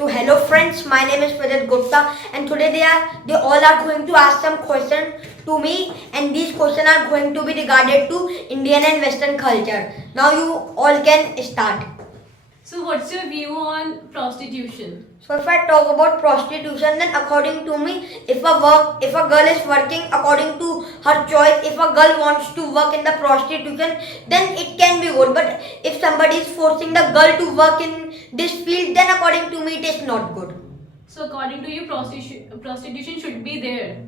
So hello friends, my name is Prajat Gupta and today they all are going to ask some questions to me and these questions are going to be regarded to Indian and Western culture. Now you all can start. So what's your view on prostitution? So if I talk about prostitution, then according to me, if a girl is working according to her choice, if a girl wants to work in the prostitution, then it can be good. But if somebody is forcing the girl to work in this field, then according to me, it is not good. So according to you, prostitution should be there.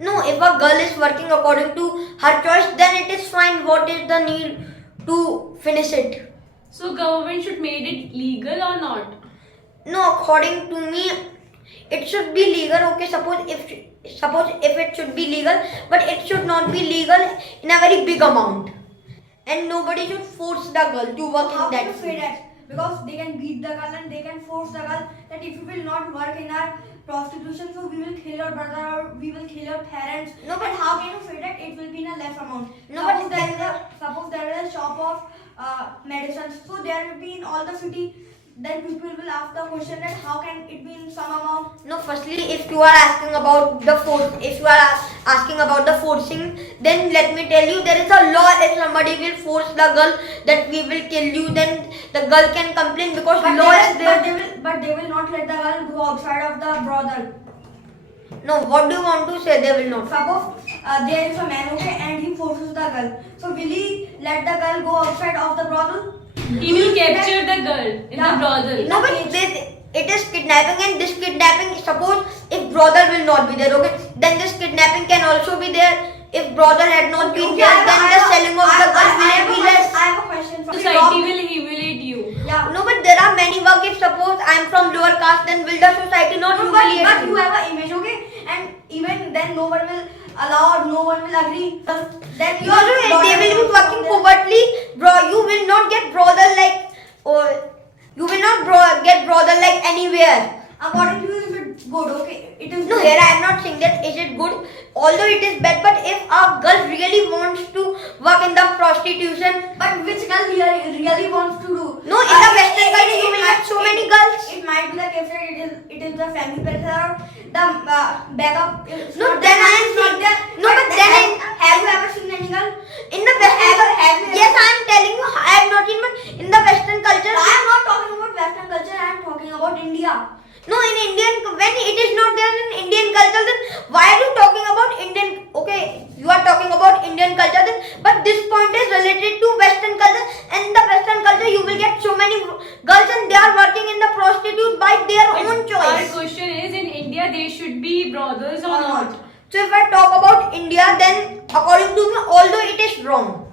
No, if a girl is working according to her choice, then it is fine. What is the need to finish it? So government should make it legal or not? No, according to me, it should be legal. Okay, suppose if it should be legal, but it should not be legal in a very big amount, and nobody should force the girl to work How in can that you say field. that? Because they can beat the girl and they can force the girl that if you will not work in our prostitution, so we will kill your brother or we will kill your parents. No, But how can you say that it will be in a less amount? No, but Suppose there is a shop of medicines, so there will be in all the city. Then people will ask the question that how can it be in some amount? No, firstly, if you are asking about the forcing, then let me tell you, there is a law. If somebody will force the girl that we will kill you, then the girl can complain because law is there. But they will not let the girl go outside of the brothel. No, what do you want to say? They will not. Suppose there is a man, okay, and he forces the girl. So will he let the girl go outside of the brothel? He will capture the girl in the brothel. No, but it is kidnapping, and this kidnapping, suppose if brother will not be there, okay, then this kidnapping can also be there. If brother had not been Okay, there, then the selling of the girl will be less. I have a question for Society will humiliate you. Yeah. No, but there are many work. If suppose I am from lower caste, then will the society not No, but humiliate you me? have an image, okay? And even then no one will allow or no one will agree. Then You also, they will be working covertly, bro. You will not get brother like, or you will not get brother like anywhere. According to you, if it's good, okay? It is No, good. here I am not saying that is it good, although it is bad. But if a girl really wants to work in the prostitution, But which girl really wants to do? no, in the Western culture you will get so many girls. It might be the case that it is the family pressure or the backup. is No, not then there, I am it's not saying- there. no, but then have you ever seen any girl? In the Western Have culture, you- yes, I am telling you, I am not in the Western culture. I am not talking about Western culture. I am talking about India. No, in Indian, when it is not there in Indian culture, then why are you talking about Indian? Okay, you are talking about Indian culture, then, but this point is related to Western culture. And in the Western culture, you will get so many girls, and they are working in the prostitute by their own Our choice. question is, in India they should be brothers or Or not? not. So if I talk about India, then according to me, although it is wrong,